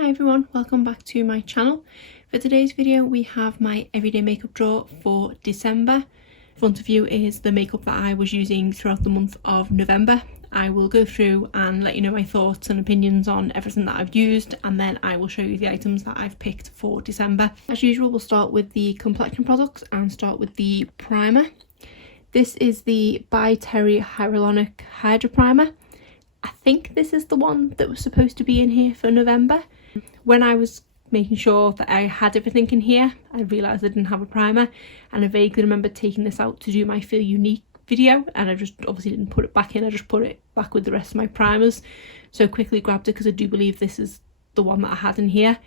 Hi everyone, welcome back to my channel. For today's video we have my everyday makeup drawer for December. In front of you is the makeup that I was using throughout the month of November. I will go through and let you know my thoughts and opinions on everything that I've used, and then I will show you the items that I've picked for December. As usual, we'll start with the complexion products and start with the primer. This is the By Terry Hyaluronic Hydra Primer. I think this is the one that was supposed to be in here for November. When I was making sure that I had everything in here, I realised I didn't have a primer, and I vaguely remember taking this out to do my Feel Unique video, and I just obviously didn't put it back in. I just put it back with the rest of my primers, so quickly grabbed it because I do believe this is the one that I had in here.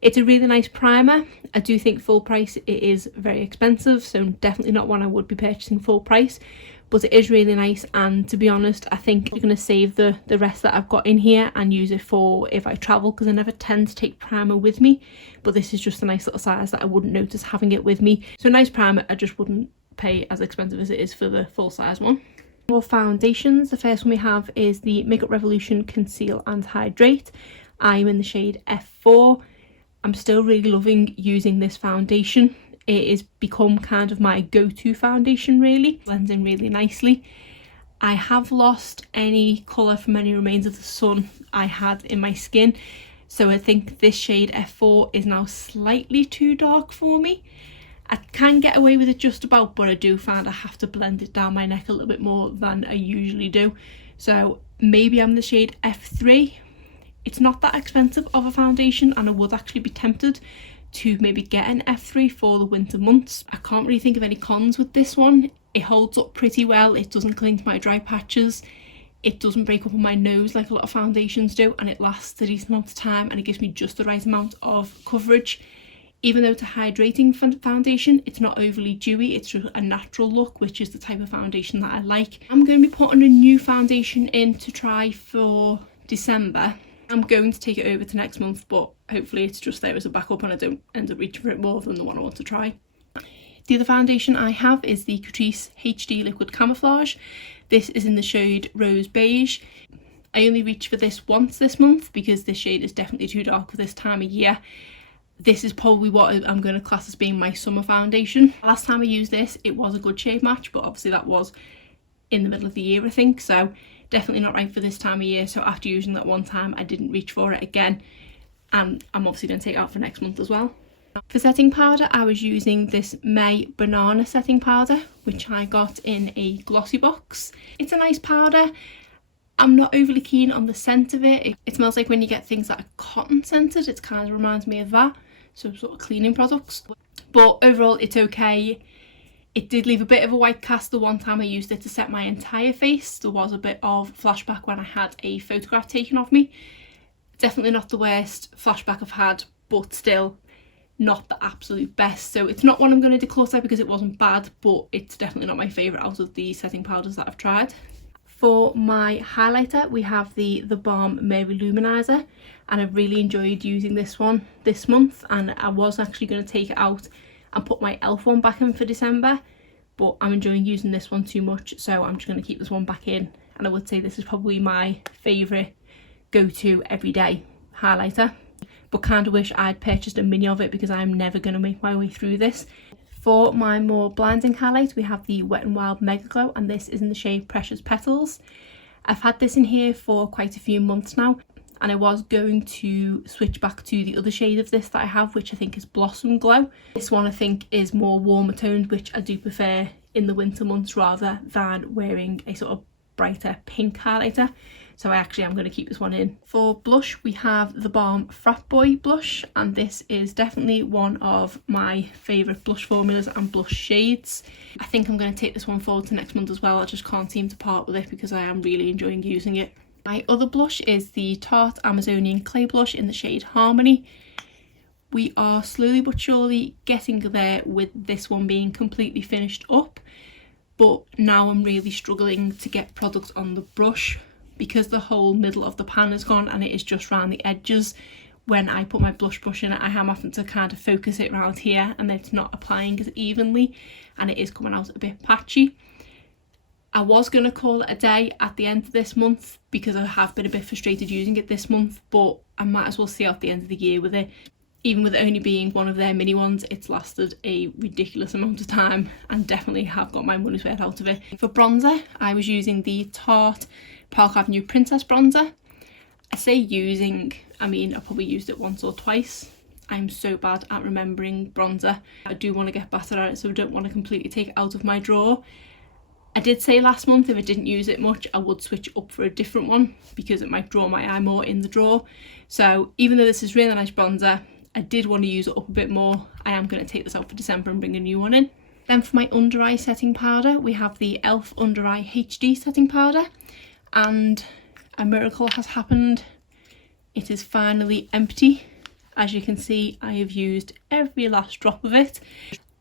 It's a really nice primer. I do think full price it is very expensive, so definitely not one I would be purchasing full price, but it is really nice. And to be honest, I think I'm going to save the rest that I've got in here and use it for if I travel, because I never tend to take primer with me, but this is just a nice little size that I wouldn't notice having it with me. So nice primer, I just wouldn't pay as expensive as it is for the full size one. More foundations. The first one we have is the Makeup Revolution Conceal and Hydrate. I'm in the shade F4. I'm still really loving using this foundation. It has become kind of my go-to foundation really. Blends in really nicely. I have lost any colour from any remains of the sun I had in my skin, so I think this shade F4 is now slightly too dark for me. I can get away with it just about, but I do find I have to blend it down my neck a little bit more than I usually do. So maybe I'm the shade F3. It's not that expensive of a foundation, and I would actually be tempted to maybe get an F3 for the winter months. I can't really think of any cons with this one. It holds up pretty well, it doesn't cling to my dry patches, it doesn't break up on my nose like a lot of foundations do, and it lasts a decent amount of time, and it gives me just the right amount of coverage. Even though it's a hydrating foundation, it's not overly dewy, it's just a natural look, which is the type of foundation that I like. I'm going to be putting a new foundation in to try for December. I'm going to take it over to next month, but hopefully it's just there as a backup and I don't end up reaching for it more than the one I want to try. The other foundation I have is the Catrice HD Liquid Camouflage. This is in the shade Rose Beige. I only reached for this once this month because this shade is definitely too dark for this time of year. This is probably what I'm going to class as being my summer foundation. Last time I used this, it was a good shade match, but obviously that was in the middle of the year, I think, so definitely not right for this time of year. So after using that one time, I didn't reach for it again, and I'm obviously going to take it out for next month as well. For setting powder, I was using this May Banana setting powder, which I got in a Glossybox. It's a nice powder. I'm not overly keen on the scent of it. It smells like when you get things that are cotton scented. It kind of reminds me of that, so sort of cleaning products. But overall, it's okay. It did leave a bit of a white cast the one time I used it to set my entire face. There was a bit of flashback when I had a photograph taken of me. Definitely not the worst flashback I've had, but still not the absolute best. So it's not one I'm going to declutter because it wasn't bad, but it's definitely not my favourite out of the setting powders that I've tried. For my highlighter, we have the Balm Mary Luminizer, and I've really enjoyed using this one this month, and I was actually going to take it out and put my e.l.f. one back in for December, but I'm enjoying using this one too much, so I'm just going to keep this one back in. And I would say this is probably my favourite go-to everyday highlighter, but kind of wish I'd purchased a mini of it because I'm never going to make my way through this. For my more blinding highlight, we have the Wet n Wild Mega Glow, and this is in the shade Precious Petals. I've had this in here for quite a few months now, and I was going to switch back to the other shade of this that I have, which I think is Blossom Glow. This one I think is more warmer toned, which I do prefer in the winter months rather than wearing a sort of brighter pink highlighter. So I actually am going to keep this one in. For blush, we have the Balm Frat Boy blush, and this is definitely one of my favourite blush formulas and blush shades. I think I'm going to take this one forward to next month as well. I just can't seem to part with it because I am really enjoying using it. My other blush is the Tarte Amazonian Clay Blush in the shade Harmony. We are slowly but surely getting there with this one being completely finished up, but now I'm really struggling to get product on the brush because the whole middle of the pan is gone and it is just around the edges. When I put my blush brush in it, I am having to kind of focus it around here, and it's not applying as evenly and it is coming out a bit patchy. I was going to call it a day at the end of this month because I have been a bit frustrated using it this month, but I might as well see out the end of the year with it. Even with it only being one of their mini ones, it's lasted a ridiculous amount of time and definitely have got my money's worth out of it. For bronzer, I was using the Tarte Park Avenue Princess bronzer. I say using, I mean I probably used it once or twice. I'm so bad at remembering bronzer. I do want to get better at it, so I don't want to completely take it out of my drawer. I did say last month if I didn't use it much I would switch up for a different one because it might draw my eye more in the drawer. So even though this is really nice bronzer, I did want to use it up a bit more. I am going to take this out for December and bring a new one in. Then for my under eye setting powder, we have the e.l.f. Under Eye HD setting powder, and a miracle has happened. It is finally empty. As you can see, I have used every last drop of it.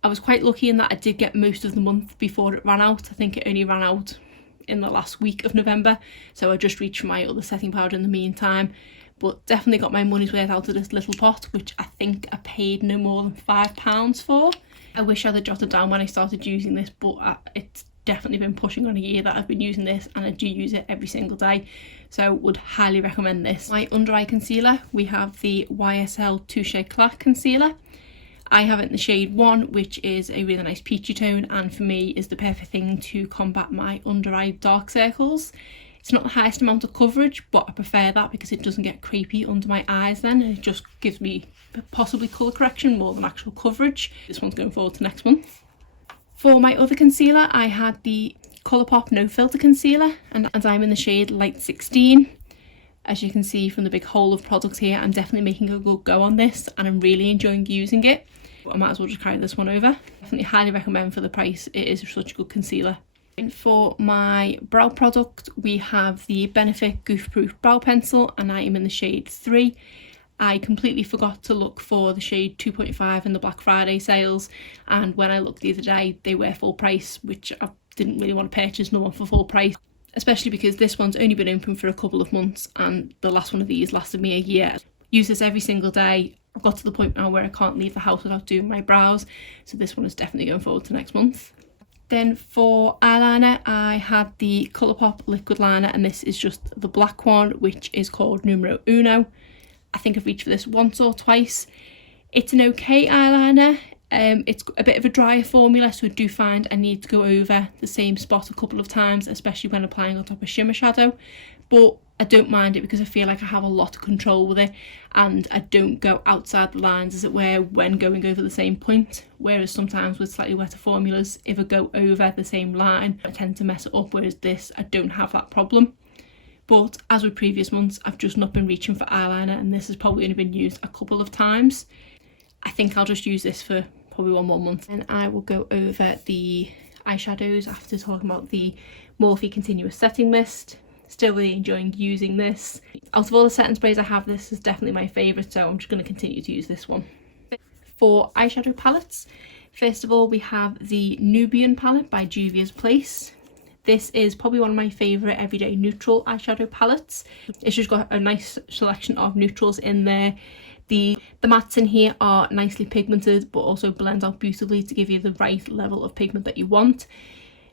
I was quite lucky in that I did get most of the month before it ran out. I think it only ran out in the last week of November, so I just reached for my other setting powder in the meantime. But definitely got my money's worth out of this little pot, which I think I paid no more than £5 for. I wish I'd have jotted down when I started using this, but it's definitely been pushing on a year that I've been using this, and I do use it every single day, so would highly recommend this. My under eye concealer, we have the YSL Touche Éclat concealer. I have it in the shade 1, which is a really nice peachy tone, and for me is the perfect thing to combat my under eye dark circles. It's not the highest amount of coverage, but I prefer that because it doesn't get creepy under my eyes then, and it just gives me possibly colour correction more than actual coverage. This one's going forward to next month. For my other concealer, I had the Colourpop No Filter concealer, and I'm in the shade Light 16. As you can see from the big haul of products here, I'm definitely making a good go on this and I'm really enjoying using it. But I might as well just carry this one over. Definitely highly recommend for the price, it is such a good concealer. And for my brow product, we have the Benefit Goof Proof Brow Pencil, and I am in the shade 3. I completely forgot to look for the shade 2.5 in the Black Friday sales, and when I looked the other day they were full price, which I didn't really want to purchase no one for full price, especially because this one's only been open for a couple of months and the last one of these lasted me a year. Use this every single day. I've got to the point now where I can't leave the house without doing my brows, so this one is definitely going forward to next month. Then for eyeliner, I had the Colourpop liquid liner, and this is just the black one, which is called Numero Uno. I think I've reached for this once or twice. It's an okay eyeliner. It's a bit of a drier formula, so I do find I need to go over the same spot a couple of times, especially when applying on top of shimmer shadow. But I don't mind it because I feel like I have a lot of control with it, and I don't go outside the lines, as it were, when going over the same point. Whereas sometimes with slightly wetter formulas, if I go over the same line, I tend to mess it up, whereas this, I don't have that problem. But as with previous months, I've just not been reaching for eyeliner, and this has probably only been used a couple of times. I think I'll just use this for probably one more month. And I will go over the eyeshadows after talking about the Morphe Continuous Setting Mist. Still really enjoying using this. Out of all the setting sprays I have, this is definitely my favourite, so I'm just going to continue to use this one. For eyeshadow palettes, first of all we have the Nubian palette by Juvia's Place. This is probably one of my favourite everyday neutral eyeshadow palettes. It's just got a nice selection of neutrals in there. The mattes in here are nicely pigmented but also blend out beautifully to give you the right level of pigment that you want.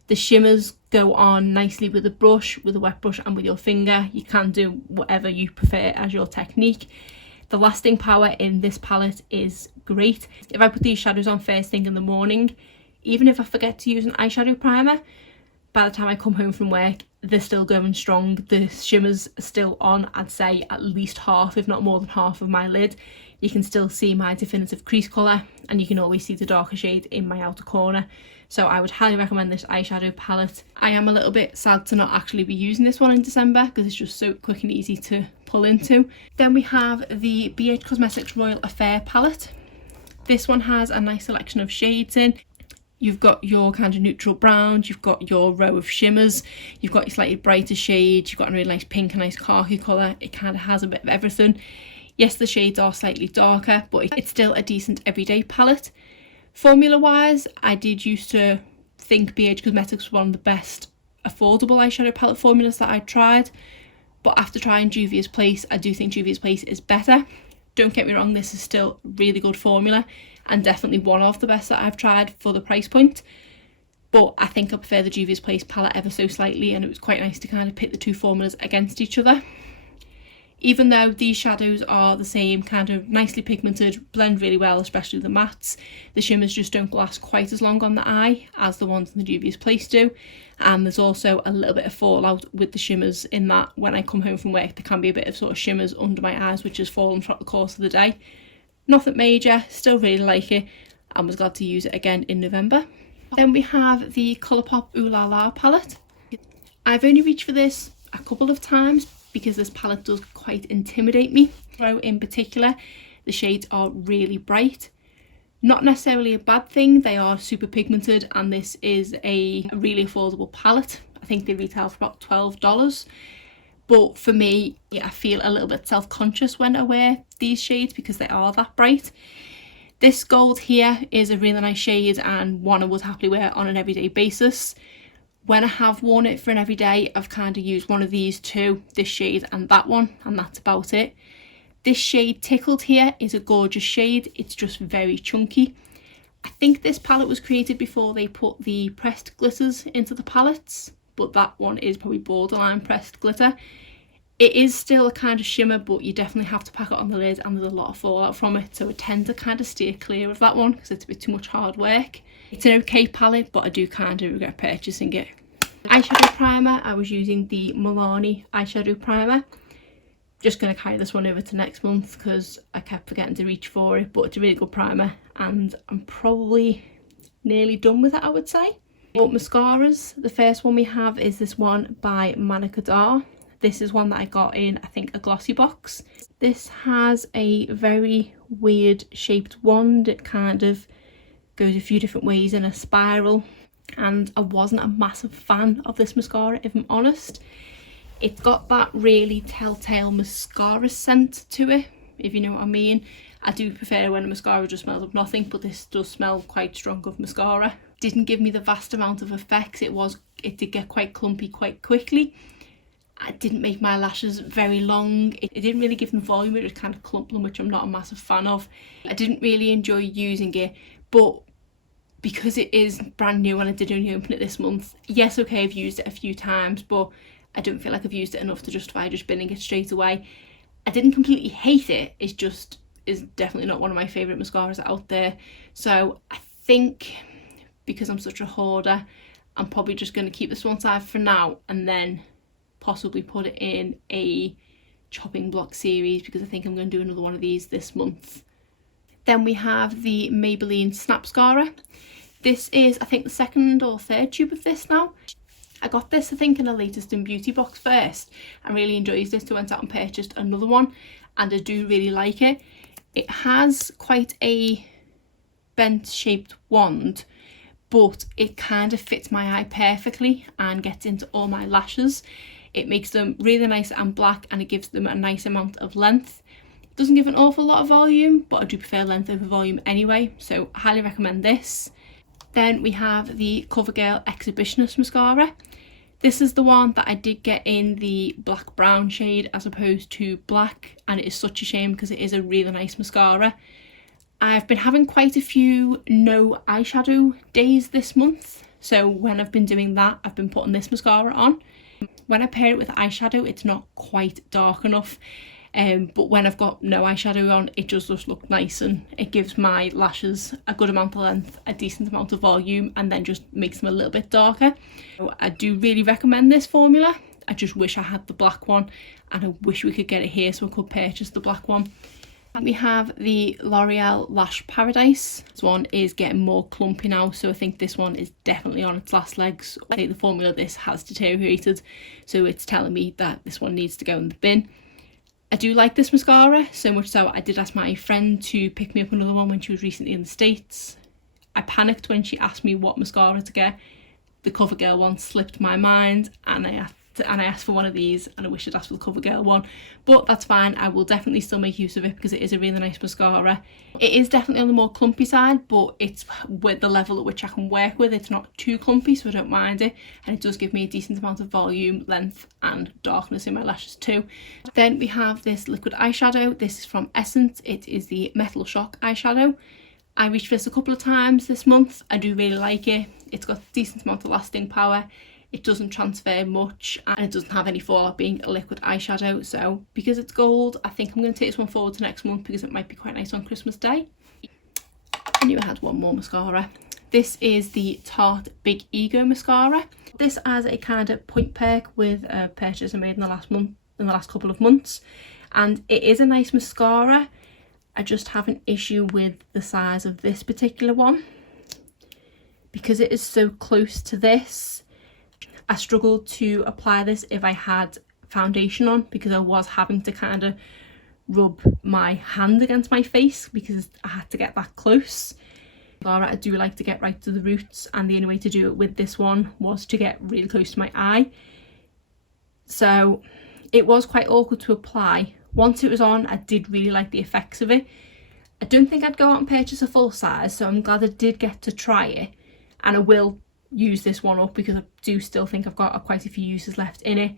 The shimmers go on nicely with a brush, with a wet brush and with your finger. You can do whatever you prefer as your technique. The lasting power in this palette is great. If I put these shadows on first thing in the morning, even if I forget to use an eyeshadow primer, by the time I come home from work, they're still going strong. The shimmers are still on, I'd say at least half, if not more than half of my lid. You can still see my definitive crease colour, and you can always see the darker shade in my outer corner. So I would highly recommend this eyeshadow palette. I am a little bit sad to not actually be using this one in December because it's just so quick and easy to pull into. Then we have the BH Cosmetics Royal Affair palette. This one has a nice selection of shades in. You've got your kind of neutral browns, you've got your row of shimmers, you've got your slightly brighter shades, you've got a really nice pink and nice khaki colour. It kind of has a bit of everything. Yes, the shades are slightly darker, but it's still a decent everyday palette. Formula wise, I did used to think BH Cosmetics was one of the best affordable eyeshadow palette formulas that I'd tried, but after trying Juvia's Place, I do think Juvia's Place is better. Don't get me wrong, this is still really good formula and definitely one of the best that I've tried for the price point. but I think I prefer the Juvia's Place palette ever so slightly, and it was quite nice to kind of pit the two formulas against each other. Even though these shadows are the same, kind of nicely pigmented, blend really well, especially the mattes, the shimmers just don't last quite as long on the eye as the ones in the Juvia's Place do. And there's also a little bit of fallout with the shimmers in that when I come home from work there can be a bit of sort of shimmers under my eyes which has fallen throughout the course of the day. Nothing major, still really like it, and was glad to use it again in November. Then we have the Colourpop Ooh La La palette. I've only reached for this a couple of times because this palette does quite intimidate me. So in particular, the shades are really bright. Not necessarily a bad thing, they are super pigmented, and this is a really affordable palette. I think they retail for about $12. But for me, I feel a little bit self-conscious when I wear these shades because they are that bright. This gold here is a really nice shade and one I would happily wear on an everyday basis. When I have worn it for an everyday, I've kind of used one of these two, this shade and that one, and that's about it. This shade Tickled here is a gorgeous shade, it's just very chunky. I think this palette was created before they put the pressed glitters into the palettes, but that one is probably borderline pressed glitter. It is still a kind of shimmer, but you definitely have to pack it on the lid and there's a lot of fallout from it, so I tend to kind of steer clear of that one because it's a bit too much hard work. It's an okay palette, but I do kind of regret purchasing it. Eyeshadow primer, I was using the Milani eyeshadow primer. Just going to carry this one over to next month because I kept forgetting to reach for it, but it's a really good primer and I'm probably nearly done with it, I would say. But mascaras, the first one we have is this one by Manica Dar. This is one that I got in, I think, a Glossybox. This has a very weird shaped wand. It kind of goes a few different ways in a spiral, and I wasn't a massive fan of this mascara, if I'm honest. It's got that really telltale mascara scent to it, if you know what I mean. I do prefer when a mascara just smells of nothing, but this does smell quite strong of mascara. Didn't give me the vast amount of effects. It did get quite clumpy quite quickly. It didn't make my lashes very long. It didn't really give them volume, it just kind of clumped them, which I'm not a massive fan of. I didn't really enjoy using it, but because it is brand new and I did only open it this month, yes, okay, I've used it a few times, but I don't feel like I've used it enough to justify just binning it straight away. I didn't completely hate it, it's just is definitely not one of my favourite mascaras out there. So I think because I'm such a hoarder, I'm probably just going to keep this one side for now and then possibly put it in a chopping block series because I think I'm going to do another one of these this month. Then we have the Maybelline Snap Mascara. This is, I think, the second or third tube of this now. I got this, I think, in a Latest in Beauty box first and really enjoyed this, so I went out and purchased another one and I do really like it. It has quite a bent shaped wand, but it kind of fits my eye perfectly and gets into all my lashes. It makes them really nice and black and it gives them a nice amount of length. It doesn't give an awful lot of volume, but I do prefer length over volume anyway, so I highly recommend this. Then we have the CoverGirl Exhibitionist Mascara. This is the one that I did get in the black brown shade as opposed to black, and it is such a shame because it is a really nice mascara. I've been having quite a few no eyeshadow days this month, so when I've been doing that, I've been putting this mascara on. When I pair it with eyeshadow, it's not quite dark enough, but when I've got no eyeshadow on, it does just look nice and it gives my lashes a good amount of length, a decent amount of volume, and then just makes them a little bit darker. So I do really recommend this formula. I just wish I had the black one and I wish we could get it here so I could purchase the black one. We have the L'Oreal Lash Paradise. This one is getting more clumpy now, so I think this one is definitely on its last legs. I think the formula of this has deteriorated, so it's telling me that this one needs to go in the bin. I do like this mascara, so much so I did ask my friend to pick me up another one when she was recently in the States. I panicked when she asked me what mascara to get. The CoverGirl one slipped my mind and I asked for one of these, and I wish I'd asked for the CoverGirl one, but that's fine. I will definitely still make use of it because it is a really nice mascara. It is definitely on the more clumpy side, but it's with the level at which I can work with. It's not too clumpy, so I don't mind it, and it does give me a decent amount of volume, length and darkness in my lashes too. Then we have this liquid eyeshadow. This is from Essence. It is the Metal Shock eyeshadow. I reached for this a couple of times this month. I do really like it. It's got a decent amount of lasting power. It doesn't transfer much and it doesn't have any fallout being a liquid eyeshadow. So because it's gold, I think I'm going to take this one forward to next month because it might be quite nice on Christmas Day. I knew I had one more mascara. This is the Tarte Big Ego mascara. This has a kind of point perk with a purchase I made in the last couple of months, and it is a nice mascara. I just have an issue with the size of this particular one because it is so close to this. I struggled to apply this if I had foundation on because I was having to kind of rub my hand against my face because I had to get that close. I do like to get right to the roots, and the only way to do it with this one was to get really close to my eye. So it was quite awkward to apply. Once it was on, I did really like the effects of it. I don't think I'd go out and purchase a full size, so I'm glad I did get to try it, and I will use this one up because I do still think I've got quite a few uses left in it,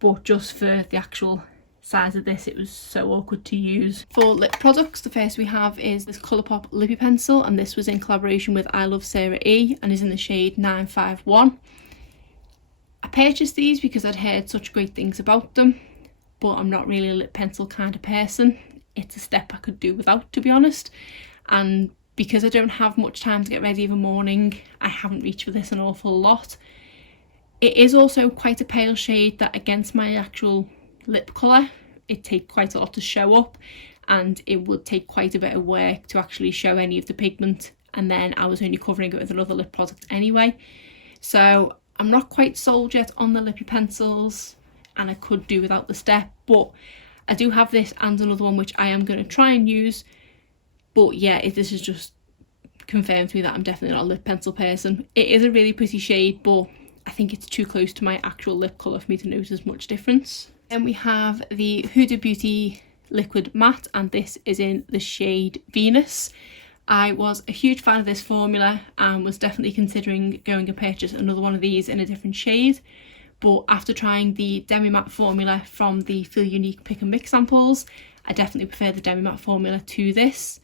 but just for the actual size of this, it was so awkward to use. For lip products, the first we have is this Colourpop Lippy Pencil, and this was in collaboration with I Love Sarah E and is in the shade 951. I purchased these because I'd heard such great things about them, but I'm not really a lip pencil kind of person. It's a step I could do without, to be honest, and because I don't have much time to get ready of a morning, I haven't reached for this an awful lot. It is also quite a pale shade that against my actual lip colour, it takes quite a lot to show up, and it would take quite a bit of work to actually show any of the pigment, and then I was only covering it with another lip product anyway. So I'm not quite sold yet on the lippy pencils, and I could do without the step, but I do have this and another one which I am going to try and use. But yeah, this has just confirmed to me that I'm definitely not a lip pencil person. It is a really pretty shade, but I think it's too close to my actual lip colour for me to notice much difference. Then we have the Huda Beauty Liquid Matte, and this is in the shade Venus. I was a huge fan of this formula and was definitely considering going and purchase another one of these in a different shade. But after trying the Demi Matte formula from the Feel Unique Pick and Mix samples, I definitely prefer the Demi Matte formula to this.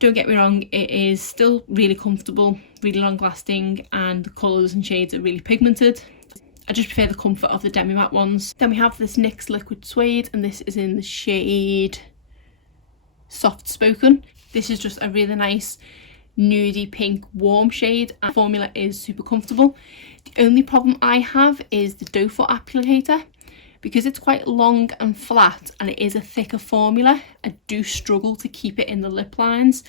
Don't get me wrong, it is still really comfortable, really long lasting, and the colours and shades are really pigmented. I just prefer the comfort of the Demi Matte ones. Then we have this NYX Liquid Suede, and this is in the shade Soft Spoken. This is just a really nice nudie pink warm shade, and the formula is super comfortable. The only problem I have is the doe foot applicator. Because it's quite long and flat and it is a thicker formula, I do struggle to keep it in the lip lines.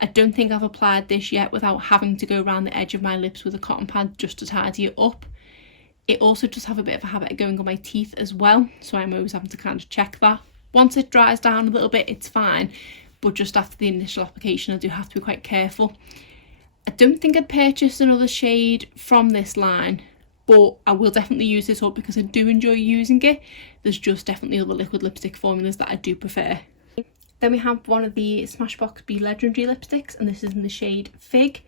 I don't think I've applied this yet without having to go around the edge of my lips with a cotton pad just to tidy it up. It also does have a bit of a habit of going on my teeth as well, so I'm always having to kind of check that. Once it dries down a little bit, it's fine, but just after the initial application I do have to be quite careful. I don't think I'd purchase another shade from this line, but I will definitely use this up because I do enjoy using it. There's just definitely other liquid lipstick formulas that I do prefer. Then we have one of the Smashbox Be Legendary lipsticks, and this is in the shade Fig.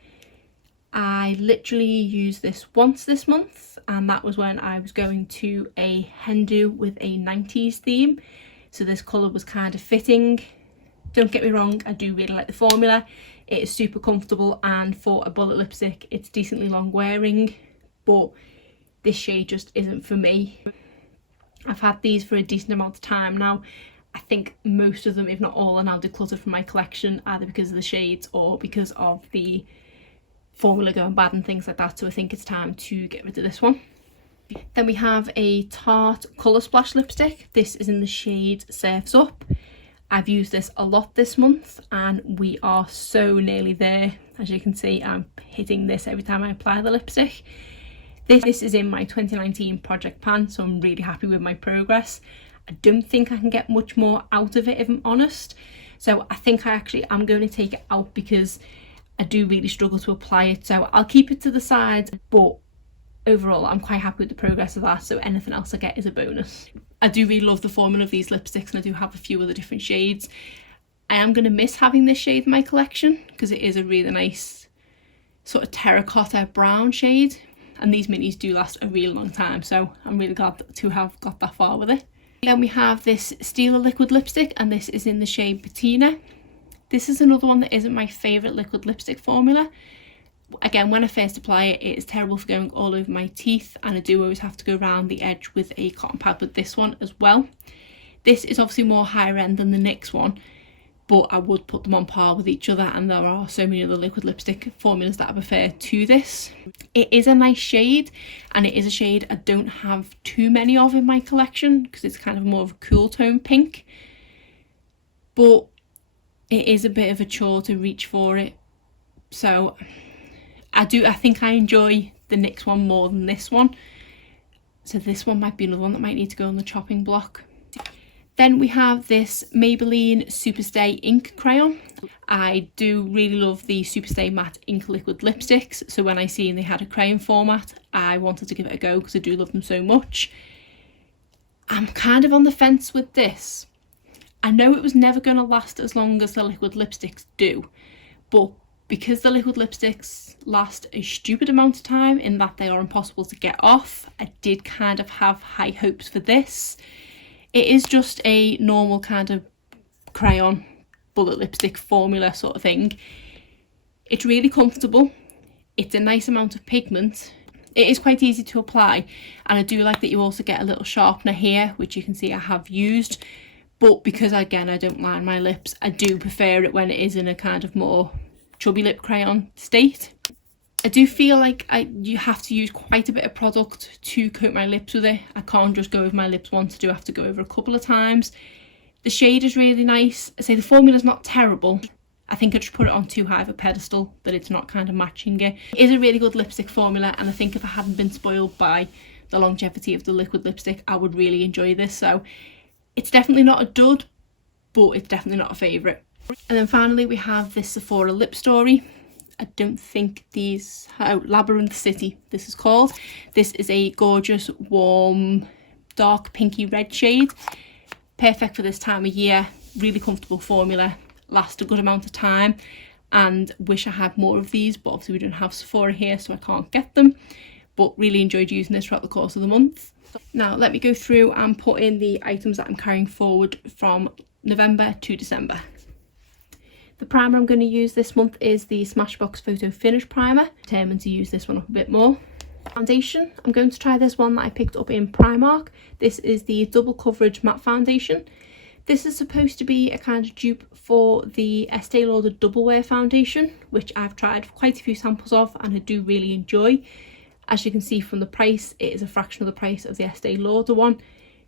I literally used this once this month, and that was when I was going to a hen do with a 90s theme, so this colour was kind of fitting. Don't get me wrong, I do really like the formula. It is super comfortable, and for a bullet lipstick it's decently long wearing, but this shade just isn't for me. I've had these for a decent amount of time now. I think most of them, if not all, are now decluttered from my collection, either because of the shades or because of the formula going bad and things like that, so I think it's time to get rid of this one. Then we have a Tarte Colour Splash lipstick. This is in the shade Surf's Up. I've used this a lot this month and we are so nearly there. As you can see, I'm hitting this every time I apply the lipstick. This is in my 2019 project pan, so I'm really happy with my progress. I don't think I can get much more out of it, if I'm honest. So I think I actually am going to take it out because I do really struggle to apply it. So I'll keep it to the side, but overall I'm quite happy with the progress of that, so anything else I get is a bonus. I do really love the formula of these lipsticks, and I do have a few other different shades. I am going to miss having this shade in my collection because it is a really nice sort of terracotta brown shade, and these minis do last a really long time, so I'm really glad to have got that far with it. Then we have this Stila liquid lipstick, and this is in the shade Patina. This is another one that isn't my favourite liquid lipstick formula. Again, when I first apply it, it is terrible for going all over my teeth, and I do always have to go around the edge with a cotton pad with this one as well. This is obviously more higher end than the NYX one, but I would put them on par with each other, and there are so many other liquid lipstick formulas that I prefer to this. It is a nice shade, and it is a shade I don't have too many of in my collection because it's kind of more of a cool tone pink, but it is a bit of a chore to reach for it. So I think I enjoy the NYX one more than this one, so this one might be another one that might need to go on the chopping block. Then we have this Maybelline Superstay Ink Crayon. I do really love the Superstay Matte Ink Liquid Lipsticks, so when I seen they had a crayon format, I wanted to give it a go because I do love them so much. I'm kind of on the fence with this. I know it was never going to last as long as the liquid lipsticks do, but because the liquid lipsticks last a stupid amount of time in that they are impossible to get off, I did kind of have high hopes for this. It is just a normal kind of crayon bullet lipstick formula sort of thing. It's really comfortable. It's a nice amount of pigment. It is quite easy to apply, and I do like that you also get a little sharpener here, which you can see I have used. But because again I don't line my lips, I do prefer it when it is in a kind of more chubby lip crayon state. I do feel like you have to use quite a bit of product to coat my lips with it. I can't just go over my lips once, I do have to go over a couple of times. The shade is really nice. I say the formula's not terrible. I think I just put it on too high of a pedestal that it's not kind of matching it. It is a really good lipstick formula, and I think if I hadn't been spoiled by the longevity of the liquid lipstick, I would really enjoy this. So it's definitely not a dud, but it's definitely not a favourite. And then finally we have this Sephora Lip Story. I don't think these... Oh, Labyrinth City this is called. This is a gorgeous, warm, dark pinky red shade. Perfect for this time of year. Really comfortable formula. Lasts a good amount of time. And wish I had more of these, but obviously we don't have Sephora here, so I can't get them. But really enjoyed using this throughout the course of the month. Now let me go through and put in the items that I'm carrying forward from November to December. The primer I'm going to use this month is the Smashbox Photo Finish Primer. Determined to use this one up a bit more. Foundation, I'm going to try this one that I picked up in Primark. This is the Double Coverage Matte Foundation. This is supposed to be a kind of dupe for the Estee Lauder Double Wear Foundation, which I've tried quite a few samples of and I do really enjoy. As you can see from the price, it is a fraction of the price of the Estee Lauder one.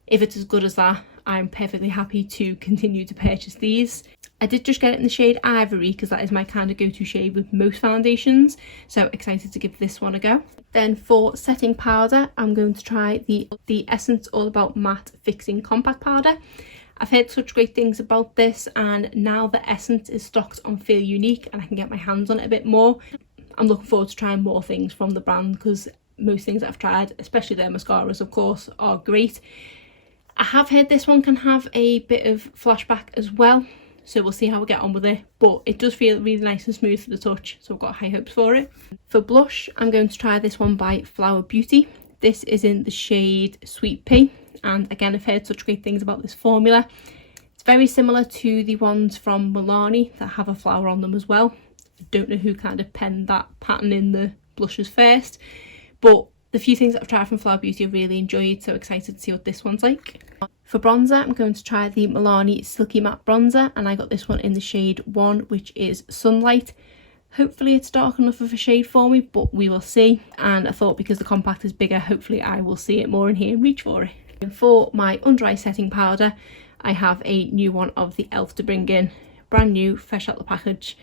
If it's as good as that, I'm perfectly happy to continue to purchase these. I did just get it in the shade Ivory because that is my kind of go-to shade with most foundations, so excited to give this one a go. Then for setting powder, I'm going to try the Essence All About Matte Fixing Compact Powder. I've heard such great things about this, and now the Essence is stocked on Feel Unique and I can get my hands on it a bit more. I'm looking forward to trying more things from the brand because most things that I've tried, especially their mascaras of course, are great. I have heard this one can have a bit of flashback as well, so we'll see how we get on with it, but it does feel really nice and smooth for the touch, so I've got high hopes for it. For blush, I'm going to try this one by Flower Beauty. This is in the shade Sweet Pea, and again I've heard such great things about this formula. It's very similar to the ones from Milani that have a flower on them as well. I don't know who kind of penned that pattern in the blushes first, but the few things that I've tried from Flower Beauty I've really enjoyed, so excited to see what this one's like. For bronzer, I'm going to try the Milani Silky Matte Bronzer, and I got this one in the shade 1, which is Sunlight. Hopefully it's dark enough of a shade for me, but we will see. And I thought because the compact is bigger, hopefully I will see it more in here and reach for it. And for my under eye setting powder, I have a new one of the e.l.f. to bring in. Brand new, fresh out the package.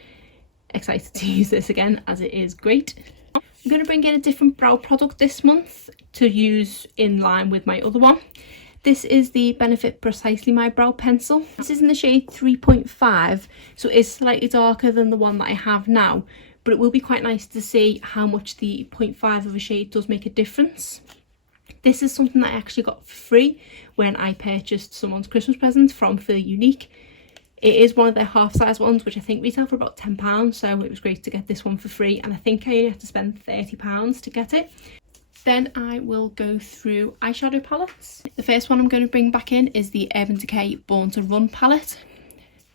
Excited to use this again as it is great. I'm going to bring in a different brow product this month to use in line with my other one. This is the Benefit Precisely My Brow Pencil. This is in the shade 3.5, so it is slightly darker than the one that I have now, but it will be quite nice to see how much the 0.5 of a shade does make a difference. This is something that I actually got for free when I purchased someone's Christmas present from Feel Unique. It is one of their half-size ones, which I think retail for about £10, so it was great to get this one for free, and I think I only had to spend £30 to get it. Then I will go through eyeshadow palettes. The first one I'm going to bring back in is the Urban Decay Born to Run palette.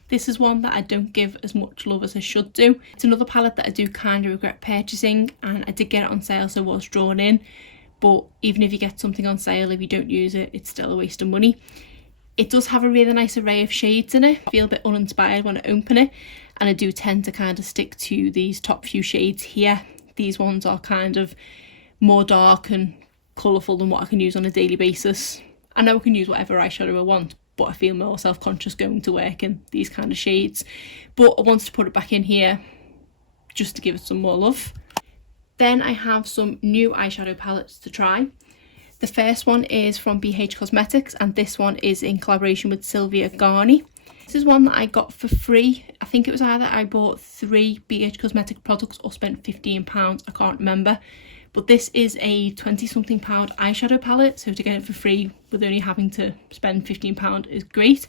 This is one that I don't give as much love as I should do. It's another palette that I do kind of regret purchasing, and I did get it on sale, so I was drawn in. But even if you get something on sale, if you don't use it, it's still a waste of money. It does have a really nice array of shades in it. I feel a bit uninspired when I open it, and I do tend to kind of stick to these top few shades here. These ones are kind of more dark and colourful than what I can use on a daily basis. I know I can use whatever eyeshadow I want, but I feel more self-conscious going to work in these kind of shades. But I wanted to put it back in here just to give it some more love. Then I have some new eyeshadow palettes to try. The first one is from BH Cosmetics, and this one is in collaboration with Sylvia Garni. This is one that I got for free. I think it was either I bought 3 BH Cosmetic products or spent £15, I can't remember. But this is a 20-something pound eyeshadow palette, so to get it for free with only having to spend £15 is great.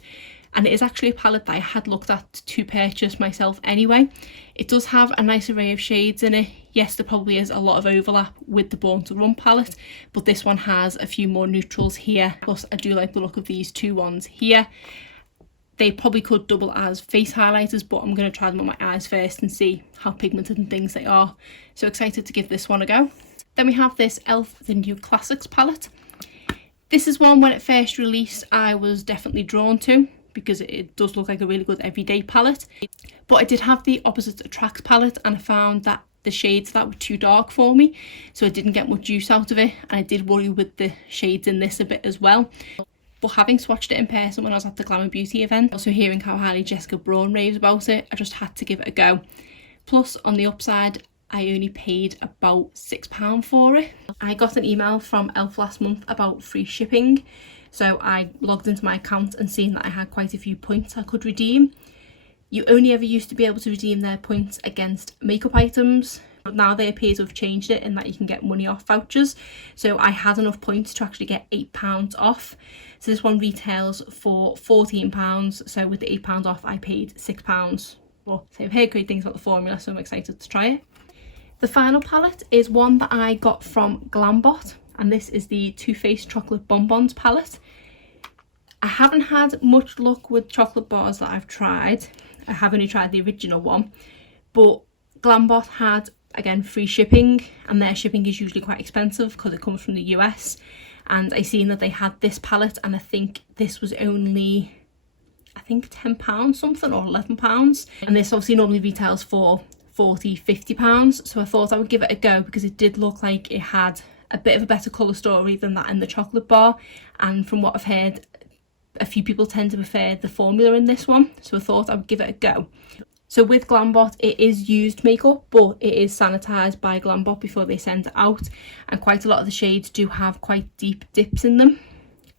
And it is actually a palette that I had looked at to purchase myself anyway. It does have a nice array of shades in it. Yes, there probably is a lot of overlap with the Born to Run palette, but this one has a few more neutrals here. Plus, I do like the look of these two ones here. They probably could double as face highlighters, but I'm going to try them on my eyes first and see how pigmented and things they are. So excited to give this one a go. Then we have this e.l.f. The New Classics palette. This is one, when it first released, I was definitely drawn to, because it does look like a really good everyday palette. But I did have the Opposite Attracts palette, and I found that the shades that were too dark for me, so I didn't get much use out of it, and I did worry with the shades in this a bit as well. But having swatched it in person when I was at the Glamour Beauty event, also hearing how highly Jessica Braun raves about it, I just had to give it a go. Plus, on the upside, I only paid about £6 for it. I got an email from e.l.f. last month about free shipping, so I logged into my account and seen that I had quite a few points I could redeem. You only ever used to be able to redeem their points against makeup items, but now they appear to have changed it in that you can get money off vouchers. So I had enough points to actually get £8 off. So this one retails for £14, so with the £8 off I paid £6. Well, so I've heard great things about the formula, so I'm excited to try it. The final palette is one that I got from Glambot, and this is the Too Faced Chocolate Bonbons palette. I haven't had much luck with chocolate bars that I've tried. I have only tried the original one, but Glambot had, again, free shipping, and their shipping is usually quite expensive because it comes from the US. And I seen that they had this palette, and I think this was only, I think £10 something, or £11, and this obviously normally retails for £40–50, so I thought I would give it a go because it did look like it had a bit of a better colour story than that in the chocolate bar, and from what I've heard, a few people tend to prefer the formula in this one, so I thought I would give it a go. So with Glambot, it is used makeup, but it is sanitised by Glambot before they send it out, and quite a lot of the shades do have quite deep dips in them.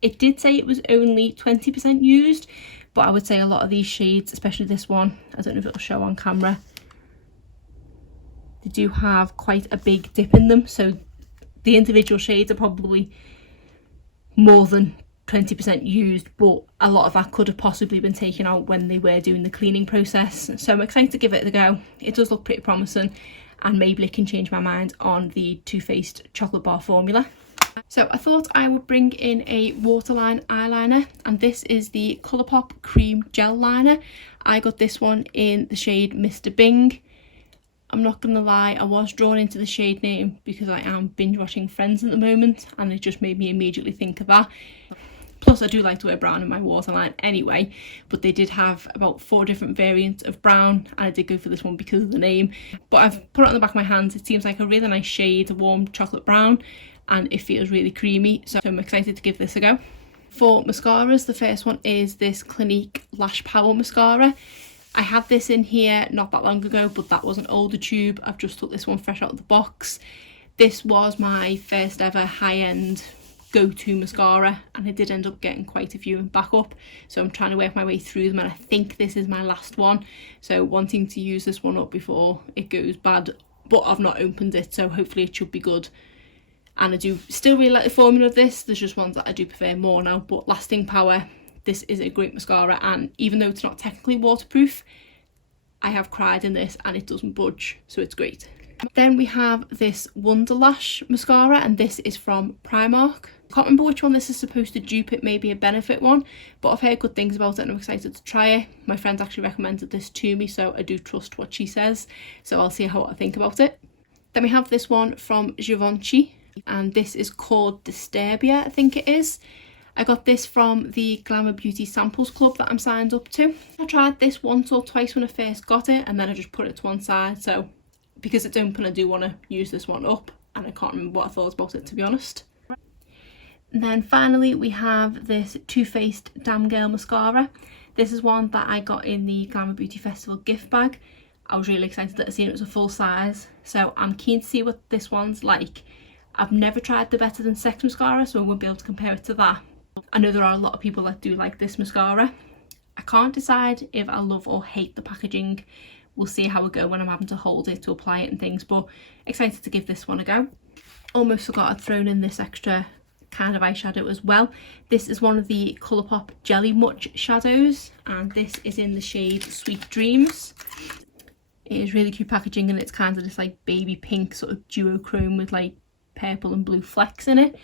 It did say it was only 20% used, but I would say a lot of these shades, especially this one, I don't know if it'll show on camera, they do have quite a big dip in them, so the individual shades are probably more than 20% used, but a lot of that could have possibly been taken out when they were doing the cleaning process. So I'm excited to give it a go. It does look pretty promising, and maybe it can change my mind on the Too Faced chocolate bar formula. So I thought I would bring in a waterline eyeliner, and this is the Colourpop Cream Gel Liner. I got this one in the shade Mr. Bing. I'm not gonna lie, I was drawn into the shade name because I am binge watching Friends at the moment, and it just made me immediately think of that. Plus I do like to wear brown in my waterline anyway, but they did have about 4 different variants of brown, and I did go for this one because of the name. But I've put it on the back of my hands. It seems like a really nice shade, a warm chocolate brown, and it feels really creamy, so I'm excited to give this a go. For mascaras, the first one is this Clinique Lash Power Mascara. I had this in here not that long ago, but that was an older tube. I've just took this one fresh out of the box. This was my first ever high-end go-to mascara, and I did end up getting quite a few in backup, so I'm trying to work my way through them, and I think this is my last one, so wanting to use this one up before it goes bad, but I've not opened it, so hopefully it should be good. And I do still really like the formula of this. There's just ones that I do prefer more now, but lasting power, this is a great mascara, and even though it's not technically waterproof, I have cried in this and it doesn't budge, so it's great. Then we have this Wonderlash mascara, and this is from Primark. I can't remember which one this is supposed to dupe. It may be a Benefit one, but I've heard good things about it and I'm excited to try it. My friend's actually recommended this to me, so I do trust what she says, so I'll see how I think about it. Then we have this one from Givenchy, and this is called Disturbia, I think it is. I got this from the Glamour Beauty Samples Club that I'm signed up to. I tried this once or twice when I first got it, and then I just put it to one side, so because it's open I do want to use this one up, and I can't remember what I thought about it, to be honest. And then finally we have this Too Faced Damn Girl mascara. This is one that I got in the Glamour Beauty Festival gift bag. I was really excited that I seen it was a full size, so I'm keen to see what this one's like. I've never tried the Better Than Sex mascara, so I won't be able to compare it to that. I know there are a lot of people that do like this mascara. I can't decide if I love or hate the packaging. We'll see how it goes when I'm having to hold it to apply it and things, but excited to give this one a go. Almost forgot I'd thrown in this extra kind of eyeshadow as well. This is one of the Colourpop Jelly Much shadows, and this is in the shade Sweet Dreams. It is really cute packaging, and it's kind of this like baby pink sort of duochrome with like purple and blue flecks in it.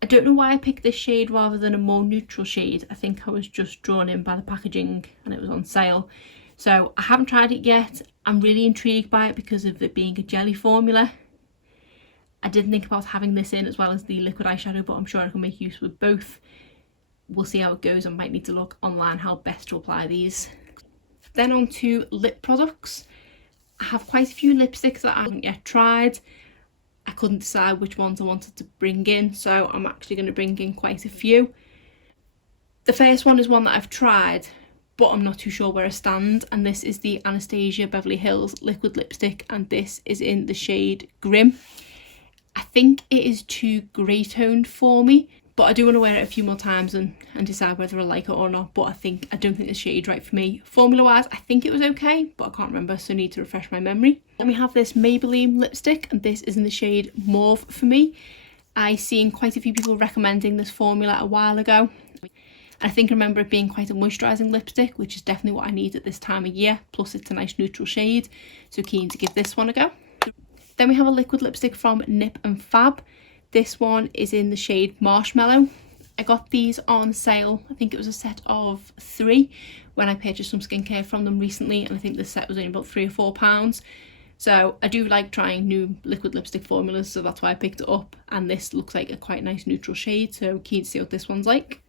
I don't know why I picked this shade rather than a more neutral shade. I think I was just drawn in by the packaging and it was on sale. So I haven't tried it yet. I'm really intrigued by it because of it being a jelly formula. I did think about having this in as well as the liquid eyeshadow, but I'm sure I can make use with both. We'll see how it goes. I might need to look online how best to apply these. Then on to lip products. I have quite a few lipsticks that I haven't yet tried. I couldn't decide which ones I wanted to bring in, so I'm actually going to bring in quite a few. The first one is one that I've tried, but I'm not too sure where I stand, and this is the Anastasia Beverly Hills liquid lipstick, and this is in the shade Grim. I think it is too grey toned for me, but I do want to wear it a few more times and decide whether I like it or not, but I don't think the shade's right for me. Formula wise, I think it was okay, but I can't remember, so I need to refresh my memory. Then we have this Maybelline lipstick, and this is in the shade Mauve for me. I seen quite a few people recommending this formula a while ago. I think I remember it being quite a moisturising lipstick, which is definitely what I need at this time of year, plus it's a nice neutral shade, so keen to give this one a go. Then we have a liquid lipstick from Nip and Fab. This one is in the shade Marshmallow. I got these on sale, I think it was a set of 3 when I purchased some skincare from them recently, and I think this set was only about £3 or £4. So I do like trying new liquid lipstick formulas, so that's why I picked it up, and this looks like a quite nice neutral shade, so keen to see what this one's like.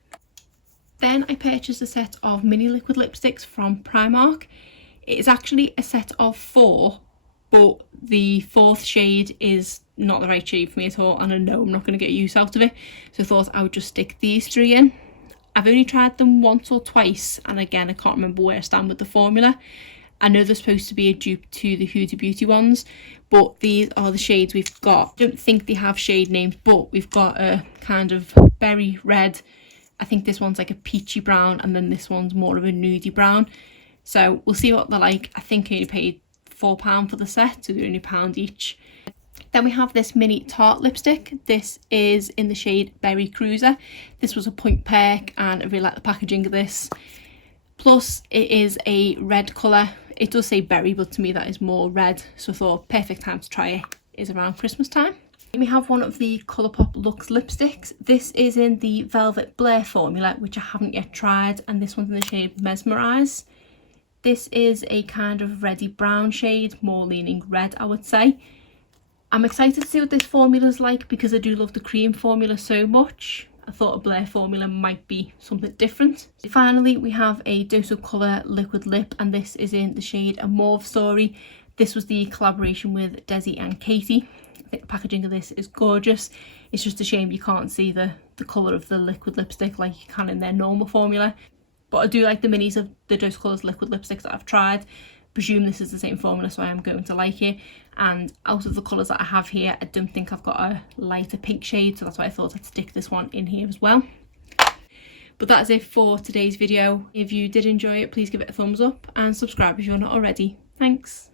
Then I purchased a set of mini liquid lipsticks from Primark. It is actually a set of 4, but the 4th shade is not the right shade for me at all, and I know I'm not going to get use out of it, so I thought I would just stick these 3 in. I've only tried them once or twice, and again I can't remember where I stand with the formula. I know they're supposed to be a dupe to the Huda Beauty ones, but these are the shades we've got. I don't think they have shade names, but we've got a kind of berry red. I think this one's like a peachy brown, and then this one's more of a nudie brown. So we'll see what they're like. I think I only paid £4 for the set, so they're only £1 each. Then we have this mini Tarte lipstick. This is in the shade Berry Cruiser. This was a Point Perk, and I really like the packaging of this. Plus it is a red colour. It does say berry, but to me that is more red, so I thought perfect time to try it is around Christmas time. Then we have one of the Colourpop Luxe lipsticks. This is in the Velvet Blair formula, which I haven't yet tried, and this one's in the shade Mesmerise. This is a kind of reddy brown shade, more leaning red I would say. I'm excited to see what this formula is like because I do love the cream formula so much. I thought a Blair formula might be something different. Finally, we have a Dose of Colour liquid lip, and this is in the shade A Mauve Story. This was the collaboration with Desi and Katie. I think the packaging of this is gorgeous. It's just a shame you can't see the colour of the liquid lipstick like you can in their normal formula. But I do like the minis of the Dose of Colours liquid lipsticks that I've tried. Presume this is the same formula, so I am going to like it. And out of the colours that I have here, I don't think I've got a lighter pink shade, so that's why I thought I'd stick this one in here as well. But that is it for today's video. If you did enjoy it, please give it a thumbs up and subscribe if you're not already. Thanks.